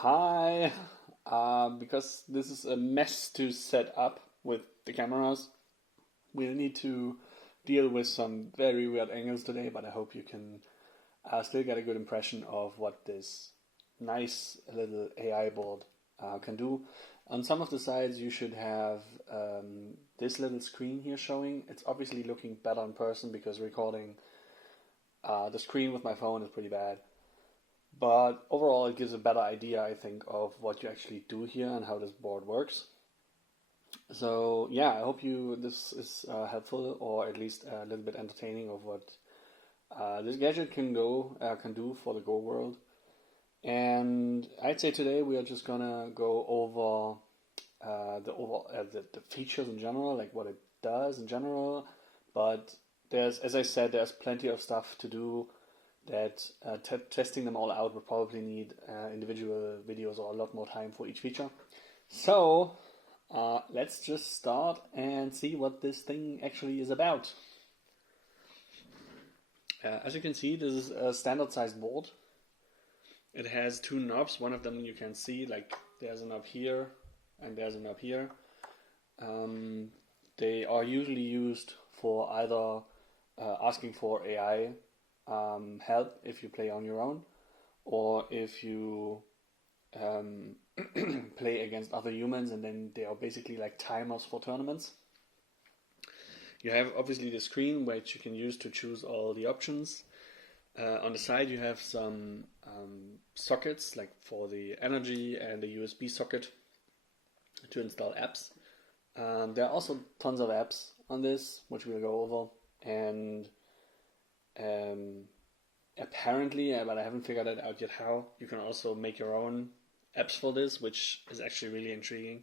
Hi, because this is a mess to set up with the cameras, we'll need to deal with some very weird angles today, but I hope you can still get a good impression of what this nice little AI board can do. On some of the sides, you should have this little screen here showing. It's obviously looking better in person because recording the screen with my phone is pretty bad. But overall, it gives a better idea, I think, of what you actually do here and how this board works. So yeah, I hope this is helpful or at least a little bit entertaining of what this gadget can do for the Go world. And I'd say today we are just gonna go over the features in general, like what it does in general. But as I said, there's plenty of stuff to do that testing them all out would probably need individual videos or a lot more time for each feature. So let's just start and see what this thing actually is about. As you can see, this is a standard sized board. It has two knobs. One of them you can see, like there's a knob here and there's a knob here. They are usually used for either asking for AI help if you play on your own, or if you play against other humans, and then they are basically like timers for tournaments. You have obviously the screen which you can use to choose all the options. On the side you have some sockets, like for the energy and the USB socket to install apps. There are also tons of apps on this, which we'll go over, and apparently, but I haven't figured it out yet how, you can also make your own apps for this, which is actually really intriguing.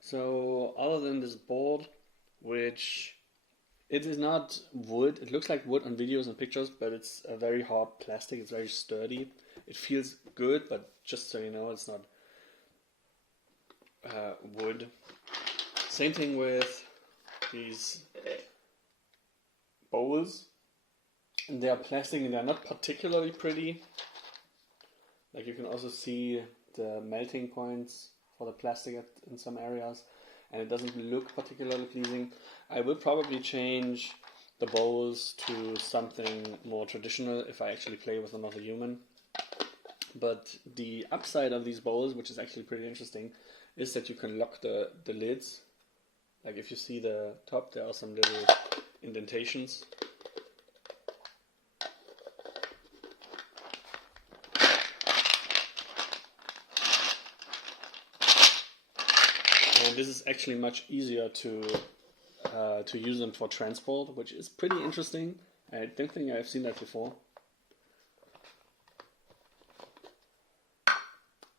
So other than this board, which it is not wood, it looks like wood on videos and pictures, but it's a very hard plastic, it's very sturdy. It feels good, but just so you know, it's not wood. Same thing with these bowls. And they are plastic and they are not particularly pretty. Like you can also see the melting points for the plastic in some areas, and it doesn't look particularly pleasing. I will probably change the bowls to something more traditional if I actually play with another human. But the upside of these bowls, which is actually pretty interesting, is that you can lock the lids. Like if you see the top, there are some little indentations. And this is actually much easier to use them for transport, which is pretty interesting. I don't think I've seen that before.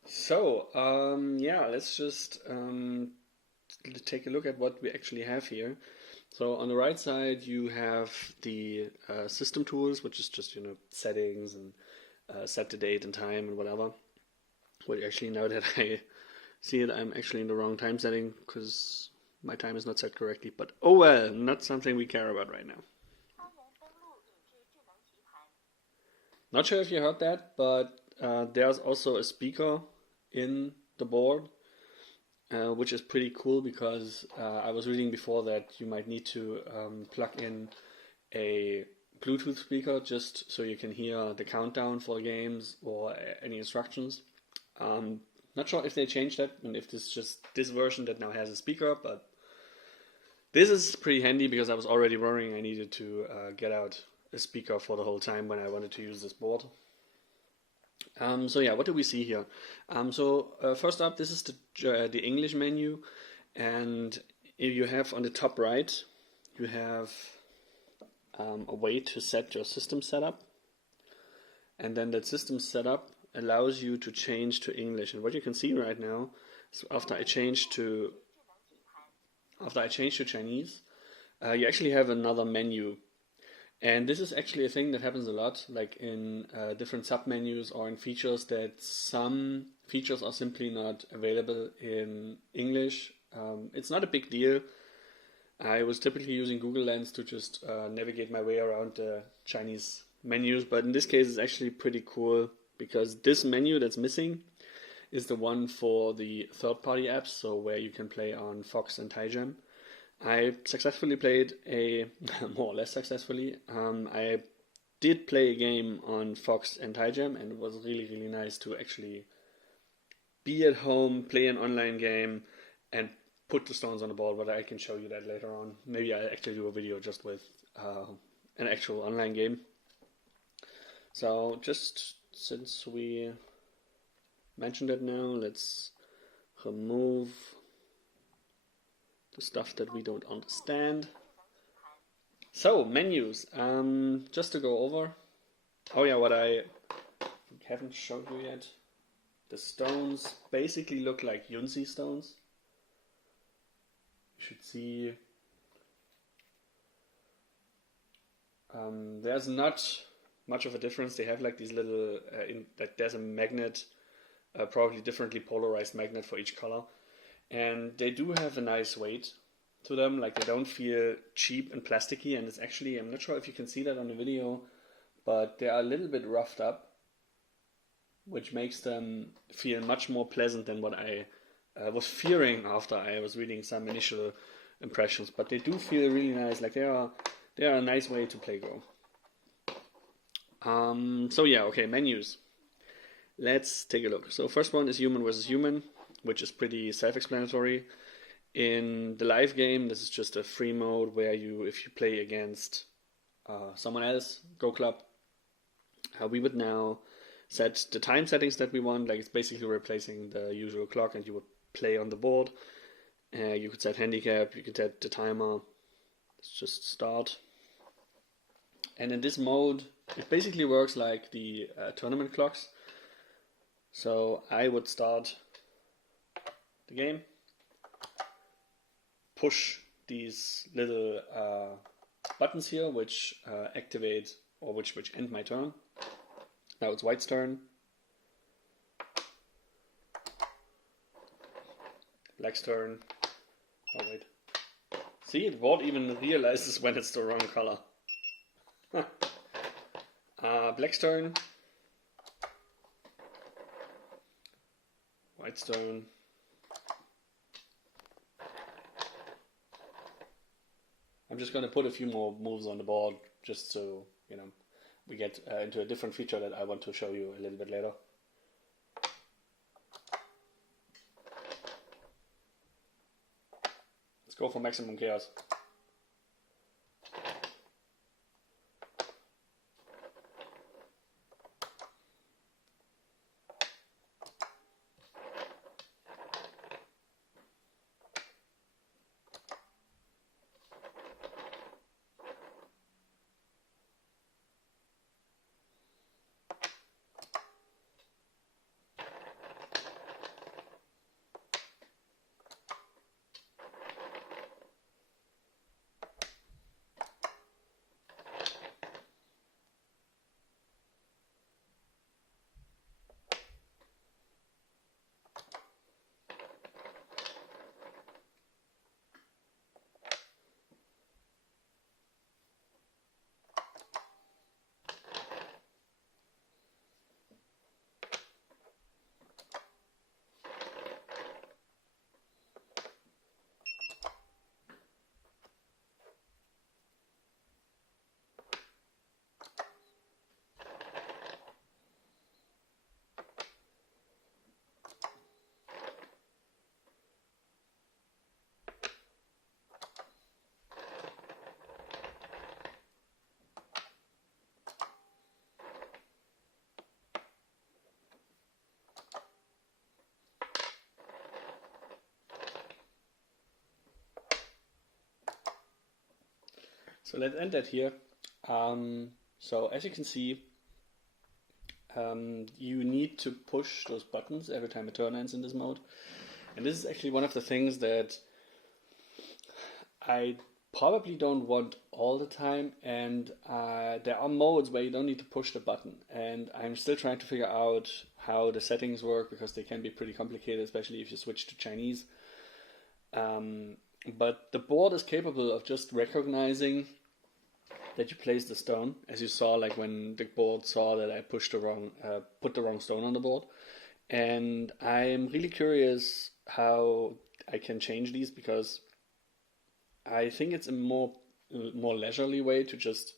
So yeah, let's just take a look at what we actually have here. So on the right side you have the system tools, which is just settings and set the date and time and whatever. Well, actually, now that I see it, I'm actually in the wrong time setting because my time is not set correctly, but oh well, not something we care about right now. Not sure if you heard that, but there's also a speaker in the board, which is pretty cool because I was reading before that you might need to plug in a Bluetooth speaker just so you can hear the countdown for games or any instructions. Not sure if they changed that and if this is just this version that now has a speaker, but this is pretty handy because I was already worrying I needed to get out a speaker for the whole time when I wanted to use this board. So yeah, what do we see here? First up, this is the English menu, and if you have on the top right, you have a way to set your system setup, and then that system setup allows you to change to English. And what you can see right now is after I change to Chinese, you actually have another menu. And this is actually a thing that happens a lot, like in different sub-menus or in features, that some features are simply not available in English. It's not a big deal. I was typically using Google Lens to just navigate my way around the Chinese menus, but in this case it's actually pretty cool because this menu that's missing is the one for the third-party apps, so where you can play on Fox and TiGem. I successfully played more or less successfully. I did play a game on Fox and TiGem, and it was really, really nice to actually be at home, play an online game, and put the stones on the board. But I can show you that later on. Maybe I'll actually do a video just with an actual online game. So just since we mentioned it now, let's remove the stuff that we don't understand. So, menus. Just to go over. Oh yeah, what I haven't showed you yet. The stones basically look like Yunzi stones. You should see. There's not much of a difference. They have like these little. There's a magnet, probably differently polarized magnet for each color. And they do have a nice weight to them, like they don't feel cheap and plasticky, and it's actually, I'm not sure if you can see that on the video, but they are a little bit roughed up, which makes them feel much more pleasant than what I was fearing after I was reading some initial impressions. But they do feel really nice, like they are a nice way to play Go. So yeah, okay, menus. Let's take a look. So first one is human versus human, which is pretty self-explanatory. In the live game, this is just a free mode where if you play against someone else, Go Club, we would now set the time settings that we want. Like it's basically replacing the usual clock, and you would play on the board. You could set handicap, you could set the timer. Let's just start. And in this mode, it basically works like the tournament clocks. So I would start the game, push these little buttons here, which activate or which end my turn. Now it's White's turn. Black's turn. Oh wait. See, the board even realizes when it's the wrong color. Black's turn. White's turn. I'm just going to put a few more moves on the board just so, we get into a different feature that I want to show you a little bit later. Let's go for maximum chaos. So let's end that here. So as you can see, you need to push those buttons every time a turn ends in this mode. And this is actually one of the things that I probably don't want all the time, and there are modes where you don't need to push the button, and I'm still trying to figure out how the settings work because they can be pretty complicated, especially if you switch to Chinese. But the board is capable of just recognizing that you placed the stone, as you saw, like when the board saw that I put the wrong stone on the board, And I'm really curious how I can change these because I think it's a more leisurely way to just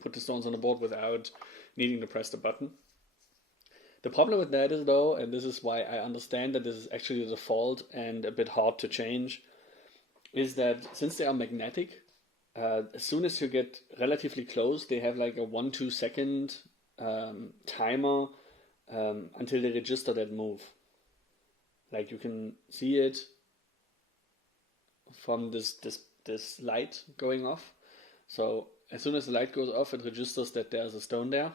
put the stones on the board without needing to press the button. The problem with that is though, and this is why I understand that this is actually the default and a bit hard to change, is that since they are magnetic, as soon as you get relatively close, they have like a 1-2 second timer until they register that move. Like you can see it from this light going off. So as soon as the light goes off, it registers that there's a stone there.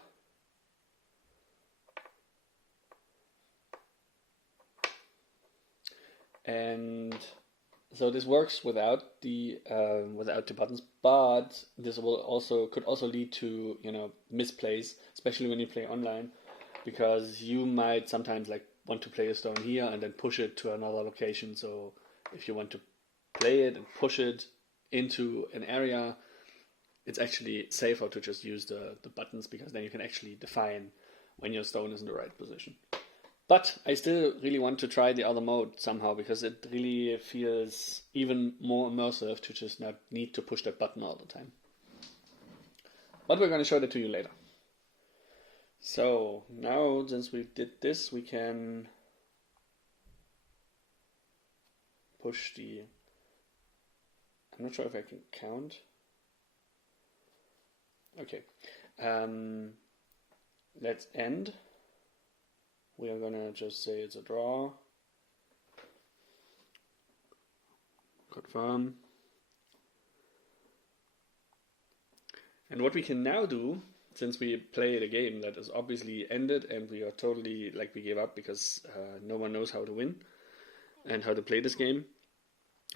And so this works without the buttons, but this could also lead to misplays, especially when you play online, because you might sometimes like want to play a stone here and then push it to another location. So if you want to play it and push it into an area, it's actually safer to just use the buttons, because then you can actually define when your stone is in the right position. But I still really want to try the other mode somehow, because it really feels even more immersive to just not need to push that button all the time. But we're going to show that to you later. So now, since we did this, we can push the... I'm not sure if I can count. Okay. Let's end. We are gonna just say it's a draw. Confirm. And what we can now do, since we played a game that is obviously ended and we are totally like we gave up because no one knows how to win and how to play this game,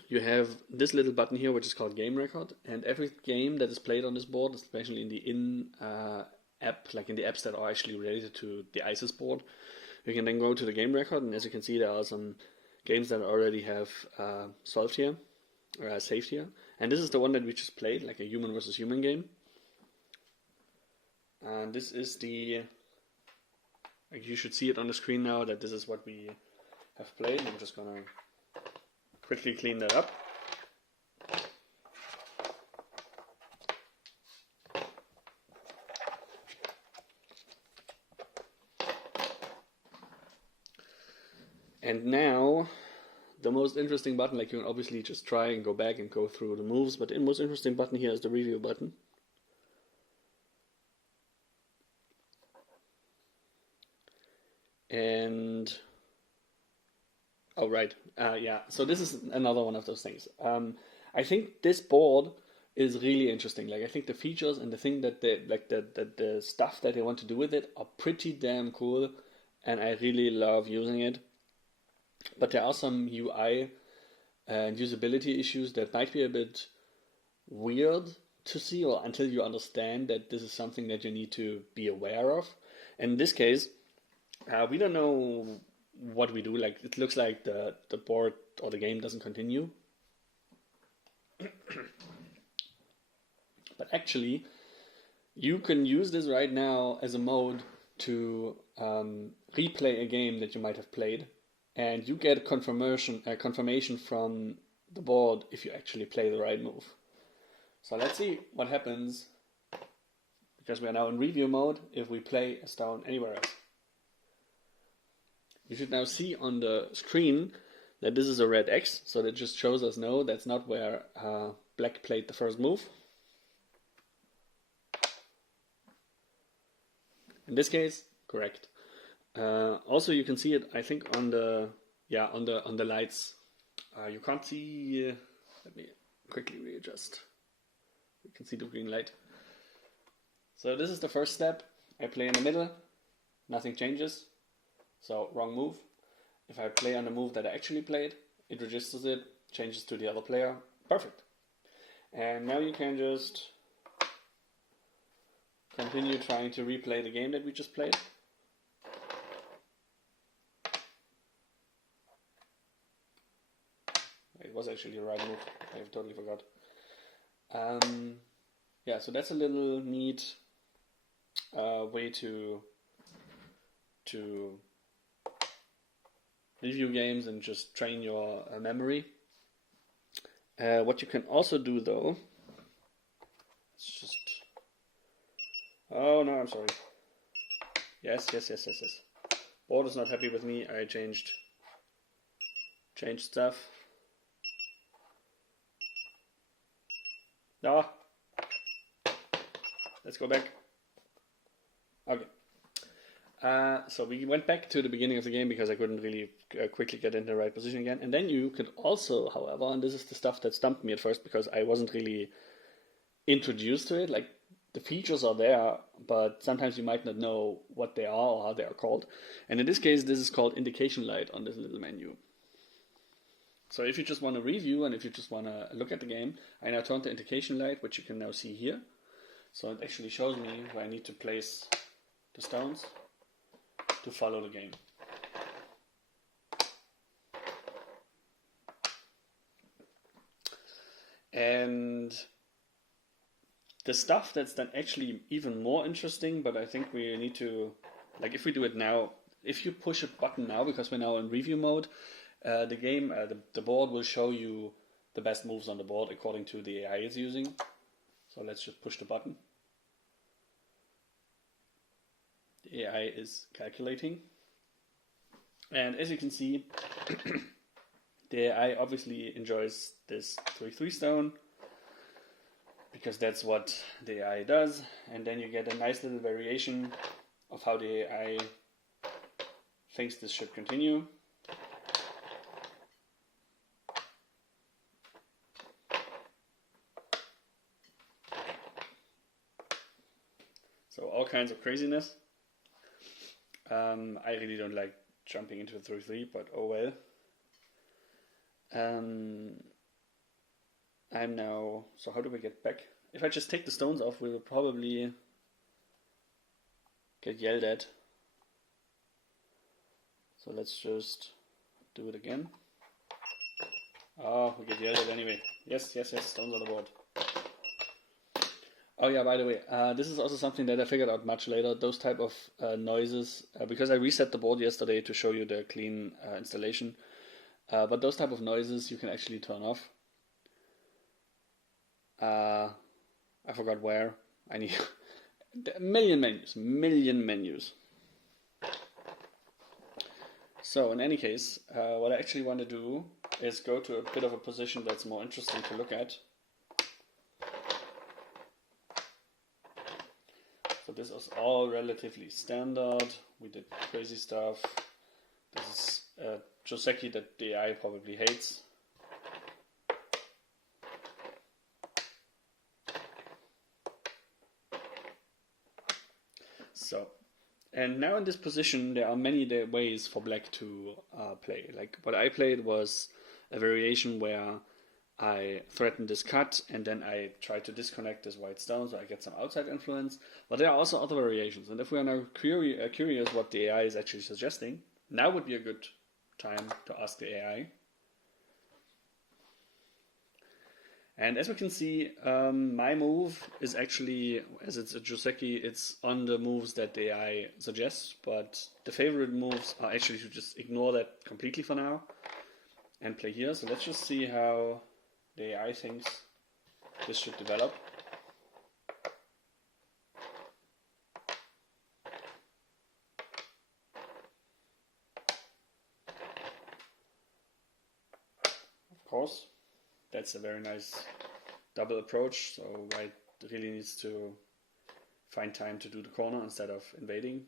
you have this little button here which is called game record, and every game that is played on this board, especially in the app, like in the apps that are actually related to the IZIS board, you can then go to the game record, and as you can see, there are some games that already have solved here, or saved here. And this is the one that we just played, like a human versus human game. And this is like you should see it on the screen now, that this is what we have played. I'm just gonna quickly clean that up. And now, the most interesting button, like you can obviously just try and go back and go through the moves, but the most interesting button here is the review button. And, oh right, yeah, so this is another one of those things. I think this board is really interesting. Like I think the features and the thing that the stuff that they want to do with it are pretty damn cool, and I really love using it. But there are some UI and usability issues that might be a bit weird to see, or until you understand that this is something that you need to be aware of. And in this case, we don't know what we do. Like it looks like the board or the game doesn't continue. But actually, you can use this right now as a mode to replay a game that you might have played. And you get confirmation from the board if you actually play the right move. So let's see what happens, because we are now in review mode, if we play a stone anywhere else. You should now see on the screen that this is a red X, so that just shows us no, that's not where black played the first move. In this case, correct. Also, you can see it, I think, on the lights. You can't see. Let me quickly readjust. You can see the green light. So this is the first step. I play in the middle. Nothing changes. So wrong move. If I play on the move that I actually played, it registers it, changes to the other player. Perfect. And now you can just continue trying to replay the game that we just played. It was actually the right move. I totally forgot. Yeah, so that's a little neat way to review games and just train your memory. What you can also do though, it's just, oh no, I'm sorry. Yes. Board is not happy with me. I changed stuff. Ah, let's go back. Okay. So we went back to the beginning of the game because I couldn't really quickly get in the right position again. And then you could also, however, and this is the stuff that stumped me at first because I wasn't really introduced to it. Like, the features are there, but sometimes you might not know what they are or how they are called. And in this case, this is called indication light on this little menu. So if you just want to review and if you just want to look at the game, I now turn the indication light, which you can now see here. So it actually shows me where I need to place the stones to follow the game. And the stuff that's then actually even more interesting, but I think we need to, like, if we do it now, if you push a button now, because we're now in review mode, the board will show you the best moves on the board according to the AI it's using. So let's just push the button. The AI is calculating. And as you can see, the AI obviously enjoys this 3/3 stone, because that's what the AI does, and then you get a nice little variation of how the AI thinks this should continue. So all kinds of craziness. I really don't like jumping into a 3/3, but oh well. I'm now, so how do we get back? If I just take the stones off, we will probably get yelled at. So let's just do it again. Oh, we get yelled at anyway. Yes, stones on the board. Oh yeah, by the way, this is also something that I figured out much later, those type of noises, because I reset the board yesterday to show you the clean installation, but those type of noises you can actually turn off. I forgot where. I need a million menus. So in any case, what I actually want to do is go to a bit of a position that's more interesting to look at. So this is all relatively standard. We did crazy stuff. This is Joseki that the AI probably hates. So, and now in this position, there are many ways for black to play. Like what I played was a variation where I threaten this cut and then I try to disconnect this white stone so I get some outside influence. But there are also other variations. And if we are now curious what the AI is actually suggesting, now would be a good time to ask the AI. And as we can see, my move is actually, as it's a Joseki, it's on the moves that the AI suggests, but the favorite moves are actually to just ignore that completely for now and play here. So let's just see how the AI thinks this should develop. Of course, that's a very nice double approach, so White really needs to find time to do the corner instead of invading.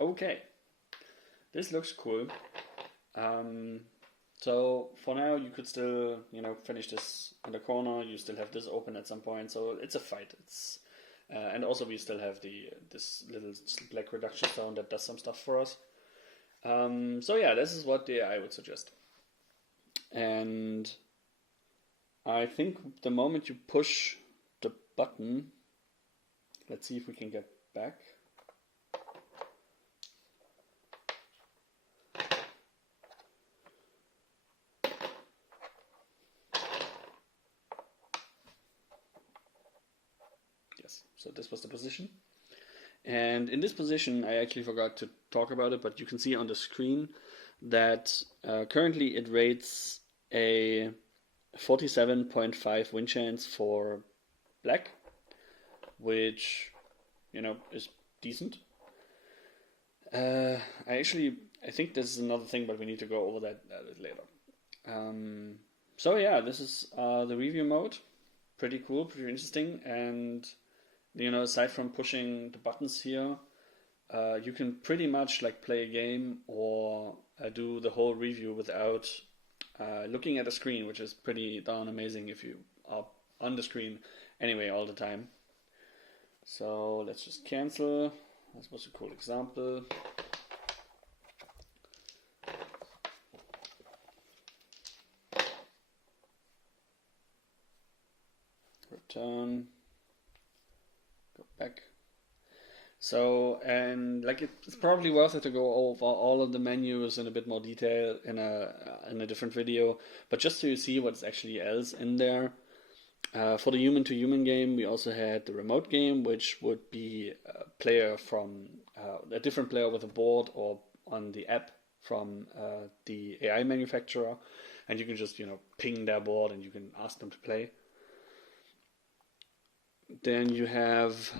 Okay, this looks cool. So for now you could still, finish this in the corner. You still have this open at some point, so it's a fight. It's and also we still have this little black reduction stone that does some stuff for us. So yeah, this is what the AI would suggest. And I think the moment you push the button, let's see if we can get back. Yes, so this was the position. And in this position, I actually forgot to talk about it, but you can see on the screen that currently it rates a 47.5 win chance for black, which, is decent. I think this is another thing, but we need to go over that a little later. So yeah, this is the review mode. Pretty cool, pretty interesting, and aside from pushing the buttons here, you can pretty much like play a game or do the whole review without looking at the screen, which is pretty darn amazing if you are on the screen anyway all the time. So let's just cancel. That was a cool example. Return. Go back. So, and like it's probably worth it to go over all of the menus in a bit more detail in a different video, but just so you see what's actually else in there. For the human-to-human game, we also had the remote game, which would be a player from a different player with a board or on the app from the AI manufacturer, and you can just ping their board and you can ask them to play. Then you have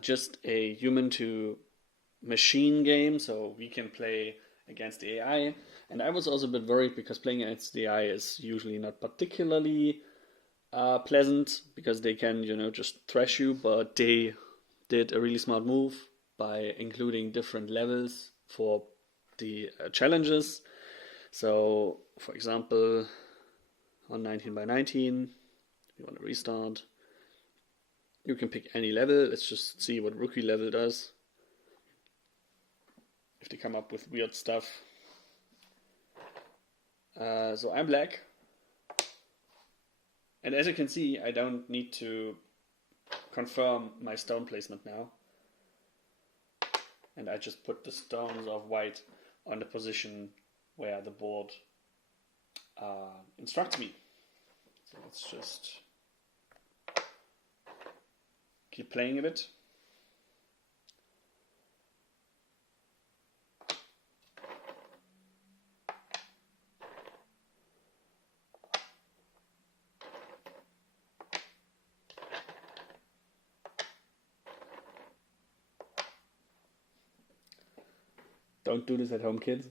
just a human to machine game, so we can play against the AI. And I was also a bit worried because playing against the AI is usually not particularly pleasant because they can, just thrash you, but they did a really smart move by including different levels for the challenges. So, for example, on 19 by 19, if you want to restart, you can pick any level. Let's just see what rookie level does. If they come up with weird stuff. So I'm black. And as you can see, I don't need to confirm my stone placement now. And I just put the stones of white on the position where the board instructs me. So let's just keep playing a bit. Don't do this at home, kids.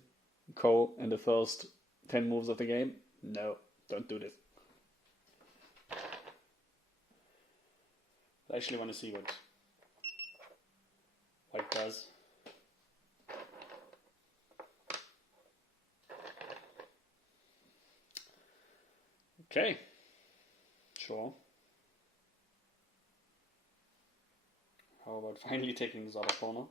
Co in the first 10 moves of the game. No, don't do this. I actually want to see what white does. Okay, sure. How about finally taking this other corner?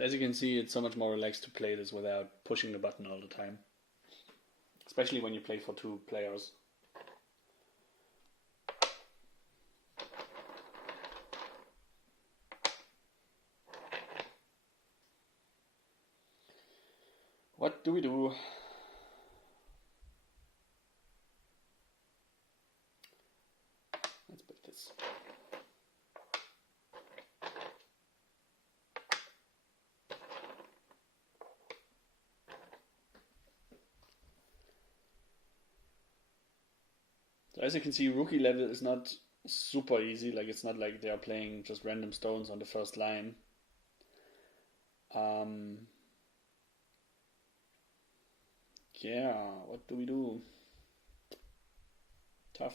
As you can see, it's so much more relaxed to play this without pushing the button all the time. Especially when you play for 2 players. What do we do? Let's put this. So as you can see, rookie level is not super easy. Like it's not like they are playing just random stones on the first line. Yeah, what do we do? Tough.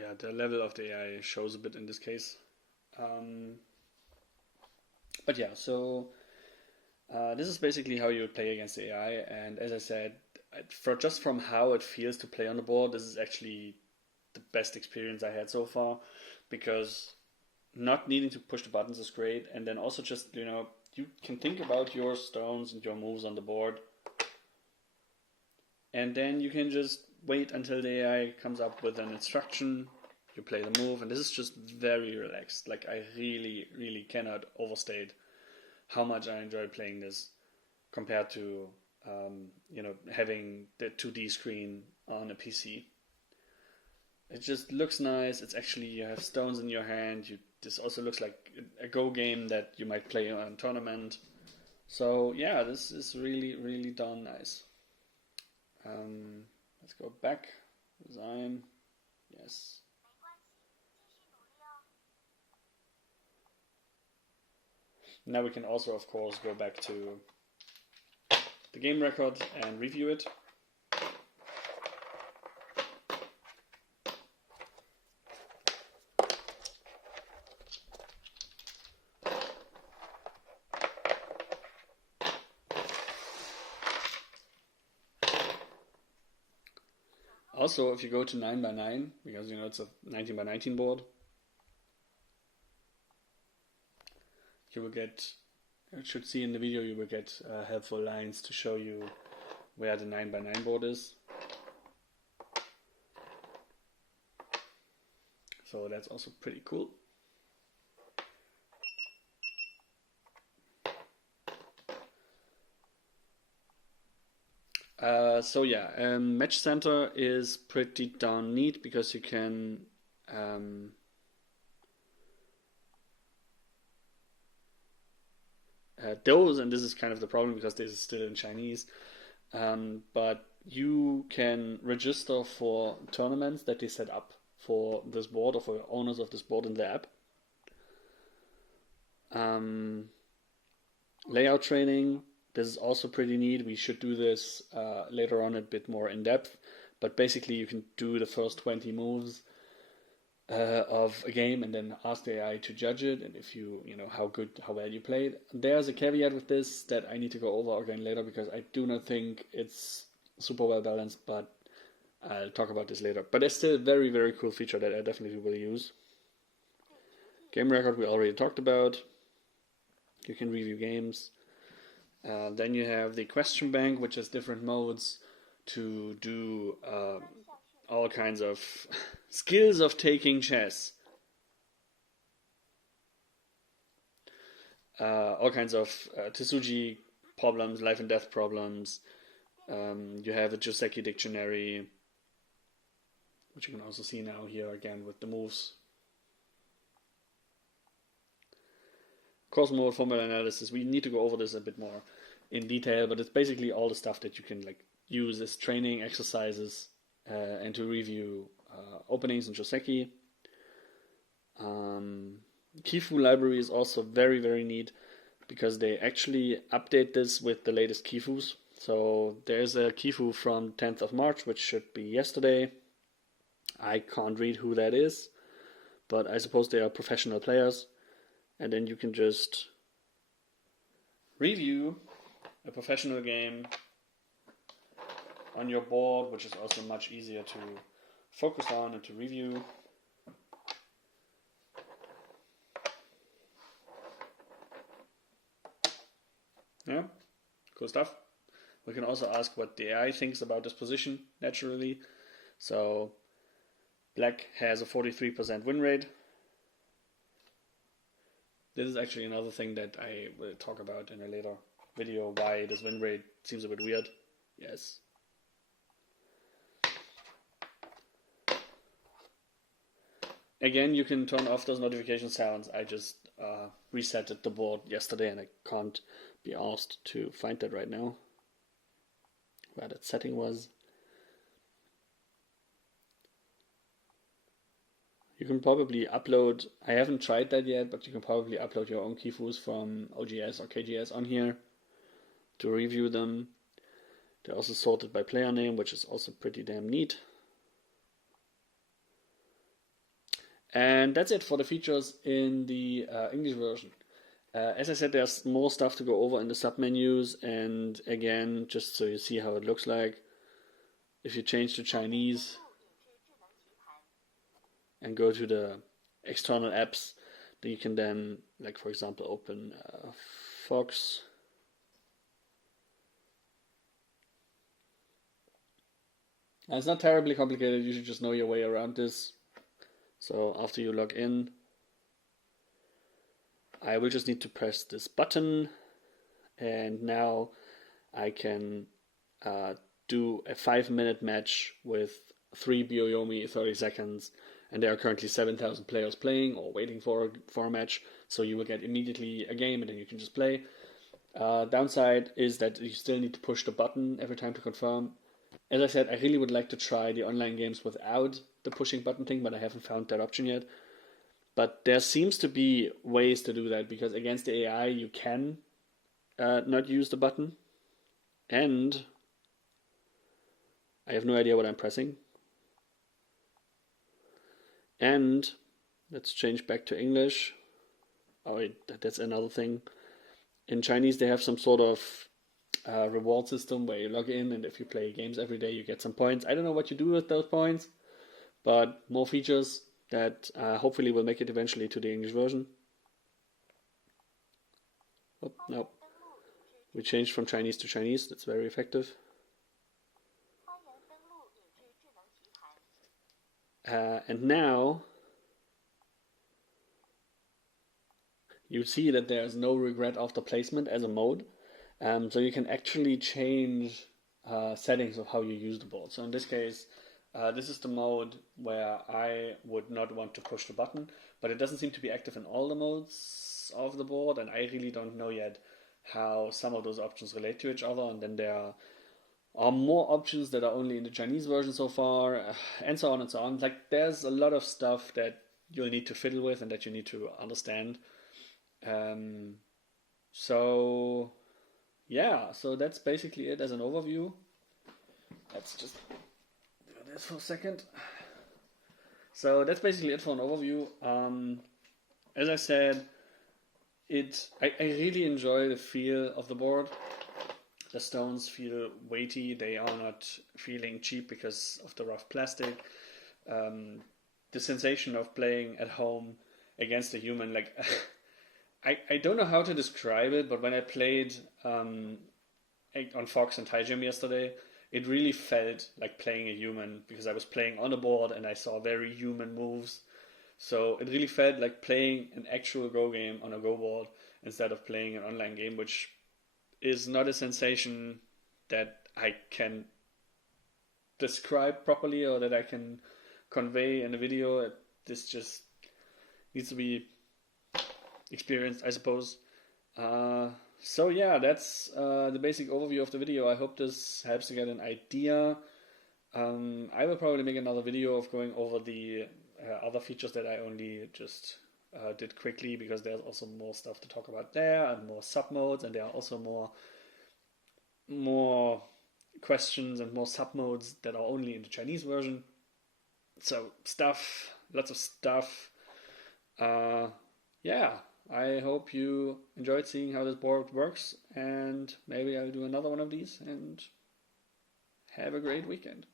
yeah, the level of the AI shows a bit in this case. But yeah, so this is basically how you would play against the AI. And as I said, just from how it feels to play on the board, this is actually the best experience I had so far, because not needing to push the buttons is great. And then also just, you can think about your stones and your moves on the board. And then you can just wait until the AI comes up with an instruction. You play the move, and this is just very relaxed. Like, I really, really cannot overstate how much I enjoy playing this compared to, having the 2D screen on a PC. It just looks nice. It's actually, you have stones in your hand. This also looks like a Go game that you might play on a tournament. So yeah, this is really, really darn nice. Let's go back. Design. Yes. Now we can also, of course, go back to the game record and review it. Also, if you go to 9x9, because it's a 19x19 board, you will get, you should see in the video, you will get helpful lines to show you where the 9x9 board is. So that's also pretty cool. So yeah, Match Center is pretty darn neat because you can those, and this is kind of the problem because this is still in Chinese, but you can register for tournaments that they set up for this board or for owners of this board in the app. Layout training. This is also pretty neat. We should do this later on a bit more in depth. But basically, you can do the first 20 moves of a game and then ask the AI to judge it. And if how well you played. There's a caveat with this that I need to go over again later because I do not think it's super well balanced, but I'll talk about this later. But it's still a very, very cool feature that I definitely will use. Game record we already talked about. You can review games. Then you have the question bank, which has different modes to do all kinds of skills of taking chess. All kinds of Tsuji problems, life and death problems. You have a Joseki dictionary, which you can also see now here again with the moves. Course mode, formula analysis. We need to go over this a bit more in detail, but it's basically all the stuff that you can use as training exercises and to review openings in Joseki. Kifu Library is also very, very neat because they actually update this with the latest Kifus. So there's a Kifu from 10th of March, which should be yesterday. I can't read who that is, but I suppose they are professional players. And then you can just review a professional game on your board, which is also much easier to focus on and to review. Yeah, cool stuff. We can also ask what the AI thinks about this position, naturally. So, black has a 43% win rate. This is actually another thing that I will talk about in a later video, why this win rate seems a bit weird. Yes. Again, you can turn off those notification sounds. I just resetted the board yesterday and I can't be asked to find that right now, where that setting was. You can probably upload, I haven't tried that yet, but you can probably upload your own Kifus from OGS or KGS on here to review them. They're also sorted by player name, which is also pretty damn neat. And that's it for the features in the English version. As I said, there's more stuff to go over in the submenus, and again, just so you see how it looks like, if you change to Chinese and go to the external apps, then you can then, like for example, open Fox. And it's not terribly complicated, you should just know your way around this. So after you log in, I will just need to press this button, and now I can do a 5-minute match with 3 Byoyomi 30 seconds, and there are currently 7,000 players playing or waiting for a match, so you will get immediately a game and then you can just play. Downside is that you still need to push the button every time to confirm. As I said, I really would like to try the online games without the pushing button thing, but I haven't found that option yet. But there seems to be ways to do that, because against the AI you can not use the button. And I have no idea what I'm pressing. And let's change back to English. Oh wait, that's another thing. In Chinese they have some sort of reward system where you log in, and if you play games every day you get some points. I don't know what you do with those points, but more features that hopefully will make it eventually to the English version. Oh, no. We changed from Chinese to Chinese. That's very effective. And now you see that there's no regret after placement as a mode. So you can actually change settings of how you use the board. So in this case, this is the mode where I would not want to push the button, but it doesn't seem to be active in all the modes of the board, and I really don't know yet how some of those options relate to each other. And then there are more options that are only in the Chinese version so far, and so on and so on. Like, there's a lot of stuff that you'll need to fiddle with and that you need to understand. So yeah, so that's basically it as an overview. Let's just do this for a second. So that's basically it for an overview. As I said, I really enjoy the feel of the board. The stones feel weighty. They are not feeling cheap because of the rough plastic. The sensation of playing at home against a human, like I don't know how to describe it, but when I played on Fox and Taijim yesterday, it really felt like playing a human, because I was playing on a board and I saw very human moves. So it really felt like playing an actual Go game on a Go board instead of playing an online game, which is not a sensation that I can describe properly or that I can convey in a video. This just needs to be experienced, I suppose. So yeah, that's the basic overview of the video. I hope this helps to get an idea. I will probably make another video of going over the other features that I only just did quickly, because there's also more stuff to talk about there, and more sub-modes, and there are also more questions and more sub-modes that are only in the Chinese version. So lots of stuff. Yeah, I hope you enjoyed seeing how this board works, and maybe I'll do another one of these, and have a great weekend.